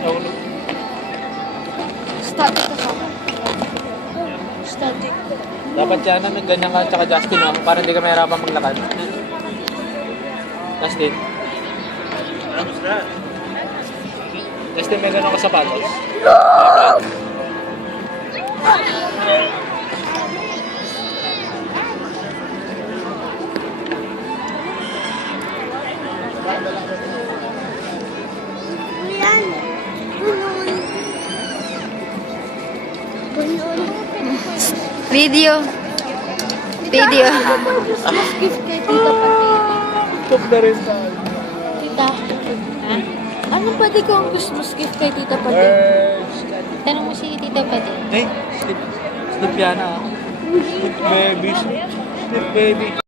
Nahulog. Static ka. Static. Dapat yan na ganyan ka, tsaka Justin, no? Para hindi ka mahirapan maglakad. Justin. Justin, may ganun ka sapatos. Yan. Video. Video. Christmas gift kay Tita Pati. Top na rin sa Tita. Ha? Ano pwede ko ang Christmas gift kay Tita Pati? birds. Tanong mo si Tita Pati. Hey, sleep. Sleep yan, ah. Sleep baby. Sleep baby.